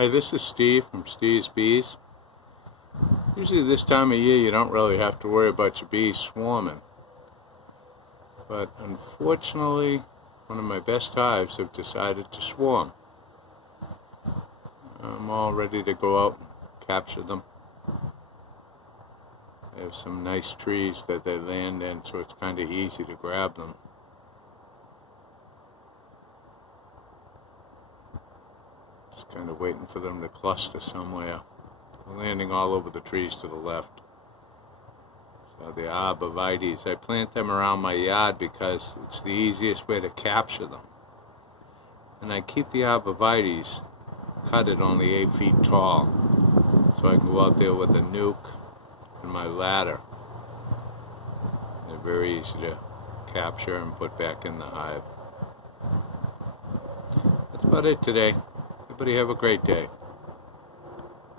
Hi, this is Steve from Steve's Bees. Usually this time of year you don't really have to worry about your bees swarming. But unfortunately, one of my best hives have decided to swarm. I'm all ready to go out and capture them. I have some nice trees that they land in, so it's kind of easy to grab them. Kind of waiting for them to cluster somewhere. They're landing all over the trees to the left. So the arborvitaes, I plant them around my yard because it's the easiest way to capture them. And I keep the arborvitaes cut at only 8 feet tall, so I can go out there with a nuke and my ladder. They're very easy to capture and put back in the hive. That's about it today. Everybody have a great day.